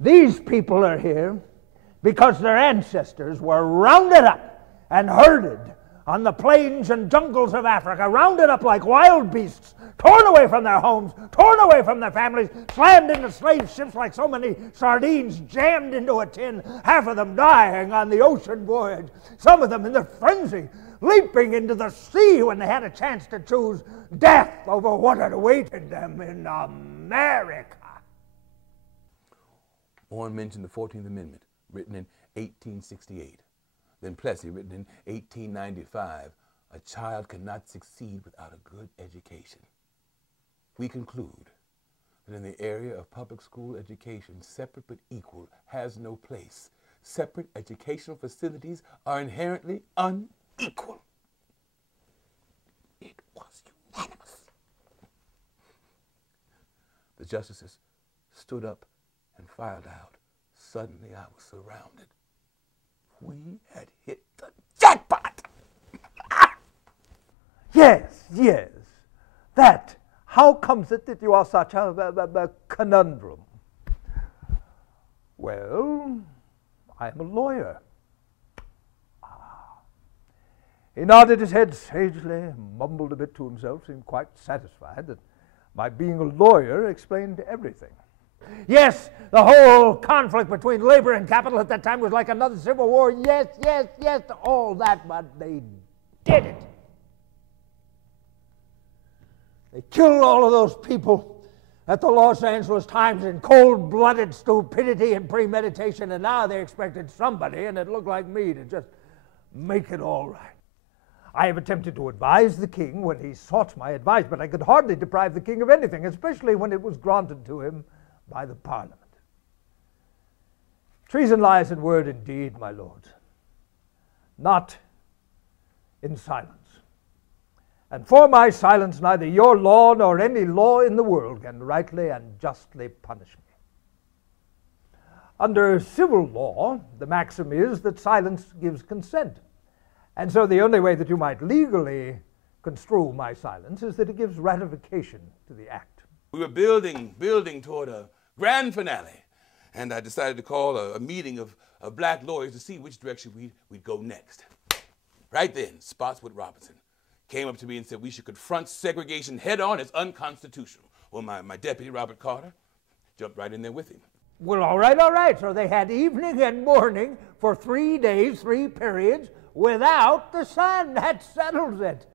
These people are here because their ancestors were rounded up and herded on the plains and jungles of Africa, rounded up like wild beasts, torn away from their homes, torn away from their families, slammed into slave ships like so many sardines jammed into a tin, half of them dying on the ocean voyage, some of them in their frenzy, leaping into the sea when they had a chance to choose death over what had awaited them in America. Orrin mentioned the 14th Amendment, written in 1868. Then Plessy, written in 1895, a child cannot succeed without a good education. We conclude that in the area of public school education, separate but equal has no place. Separate educational facilities are inherently unequal. It was unanimous. The justices stood up and filed out. Suddenly I was surrounded. We had hit the jackpot! Yes. That. How comes it that you are such a conundrum? Well, I am a lawyer. He nodded his head sagely, mumbled a bit to himself, seemed quite satisfied that my being a lawyer explained everything. Yes, the whole conflict between labor and capital at that time was like another civil war. Yes, all that, but they did it. They killed all of those people at the Los Angeles Times in cold-blooded stupidity and premeditation, and now they expected somebody, and it looked like me, to just make it all right. I have attempted to advise the king when he sought my advice, but I could hardly deprive the king of anything, especially when it was granted to him by the Parliament. Treason lies in word and deed, my lords, not in silence. And for my silence, neither your law nor any law in the world can rightly and justly punish me. Under civil law, the maxim is that silence gives consent. And so the only way that you might legally construe my silence is that it gives ratification to the act. We were building toward a grand finale, and I decided to call a meeting of black lawyers to see which direction we'd go next. Right then, Spotswood Robinson came up to me and said we should confront segregation head on as unconstitutional. Well, my deputy, Robert Carter, jumped right in there with him. Well, all right. So they had evening and morning for 3 days, 3 periods, without the sun. That settles it.